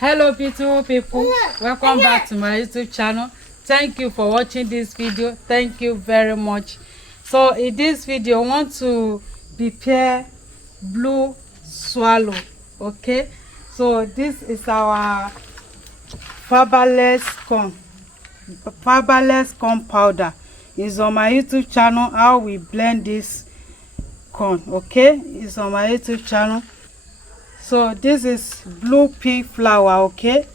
Hello beautiful people, welcome back to my YouTube channel. Thank you for watching this video. Thank you very much. So in this video I want to prepare blue swallow. Okay, so this is our fiberless corn powder. Is on my YouTube channel how we blend this corn. Okay, it's on my YouTube channel. So this is blue pea flour. Okay,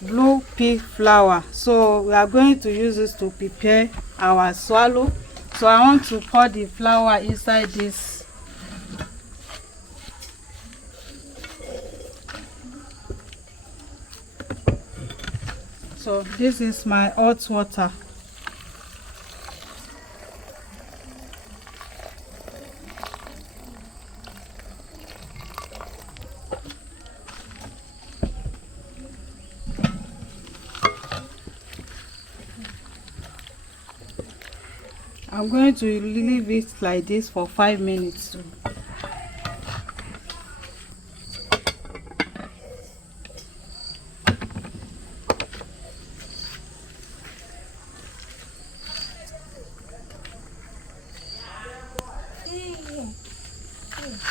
blue pea flour. So we are going to use this to prepare our swallow. So I want to pour the flour inside this. So this is my hot water. I'm going to leave it like this for 5 minutes.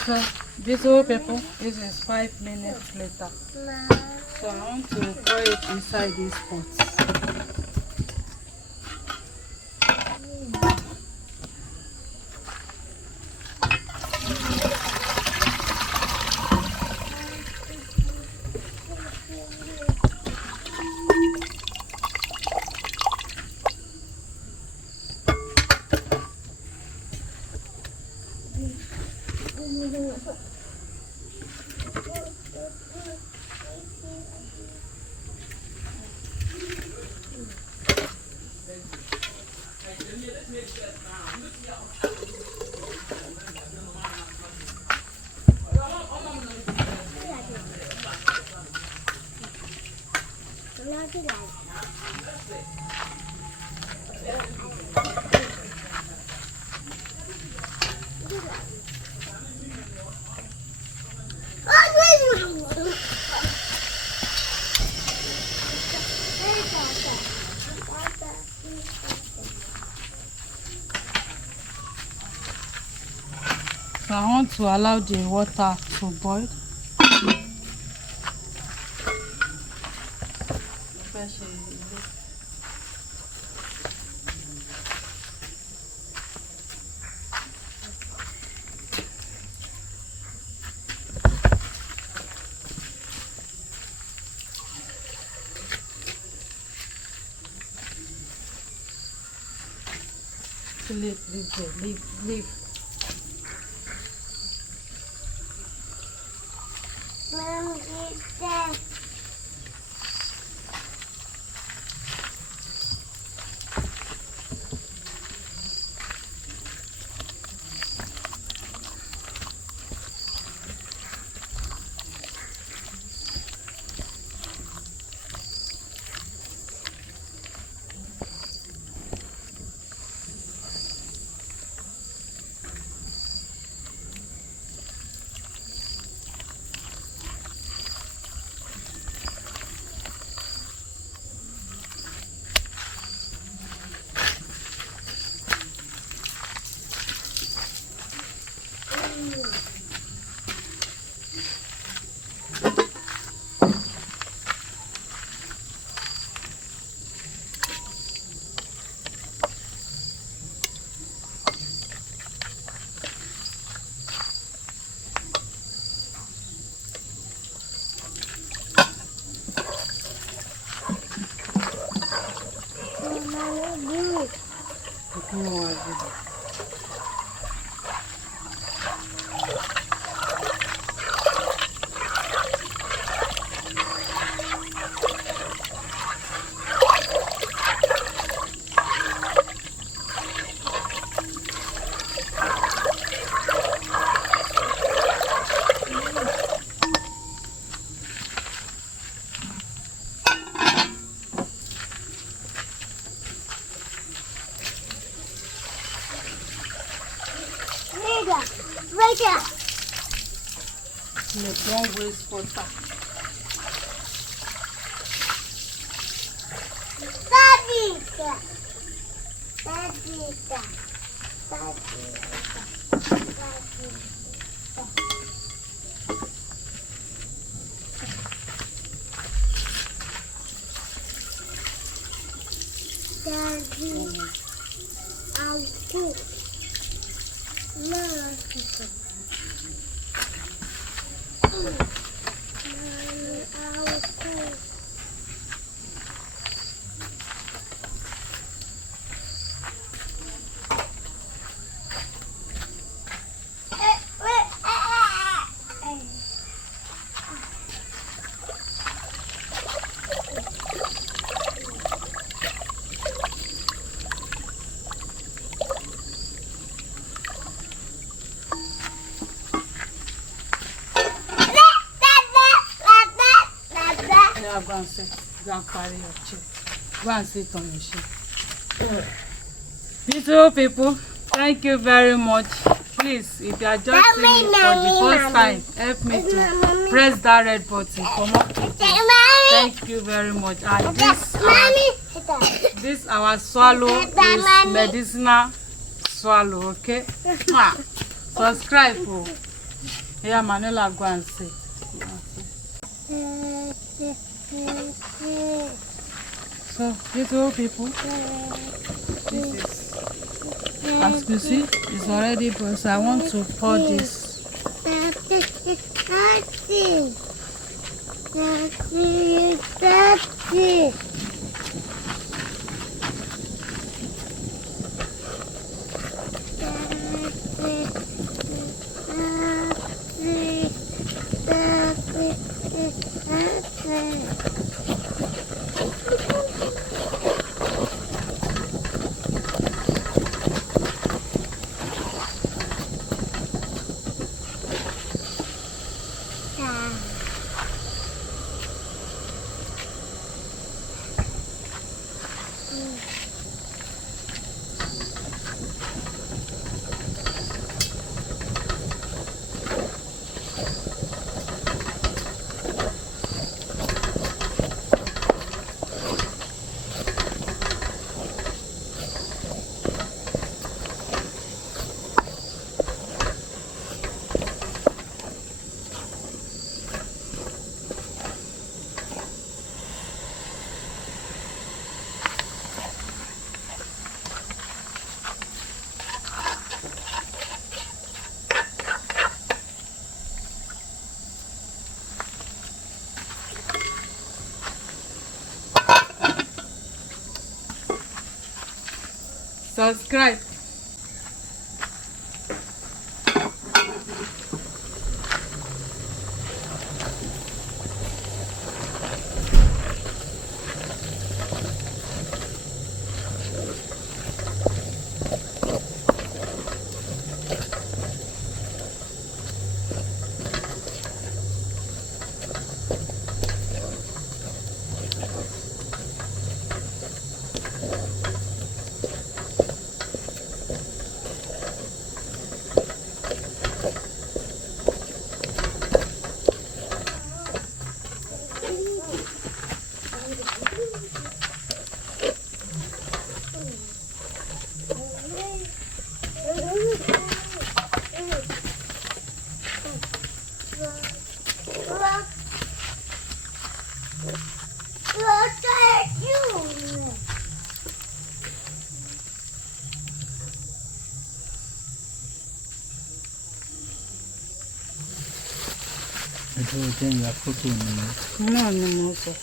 So beautiful people, this is 5 minutes later. So I want to pour it inside this pot. So I want to allow the water to boil. Leave. Don't waste water. Go and sit. Go and carry your chair. Go and sit on your chair. Beautiful people, thank you very much. Please, if you are just seeing me for the first time, help me to press that red button. Come up. Thank you very much. And this our swallow is medicinal swallow. Okay. Subscribe. Here, Manila, go and sit. So, beautiful people, this is, as you see, it's already boiled. So I want to pour this. Subscribe. No, no, sir.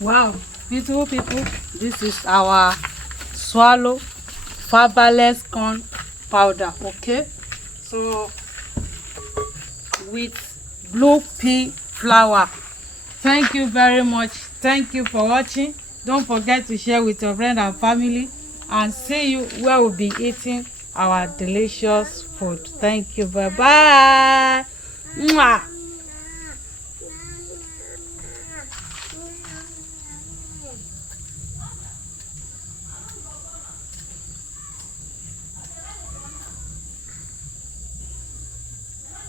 Wow, beautiful people, this is our swallow fiberless corn powder. Okay, so with blue pea flour. Thank you very much. Thank you for watching. Don't forget to share with your friend and family, and see you where we'll be eating our delicious food. Thank you. Bye bye. Mwah.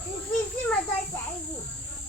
Fifi, my toy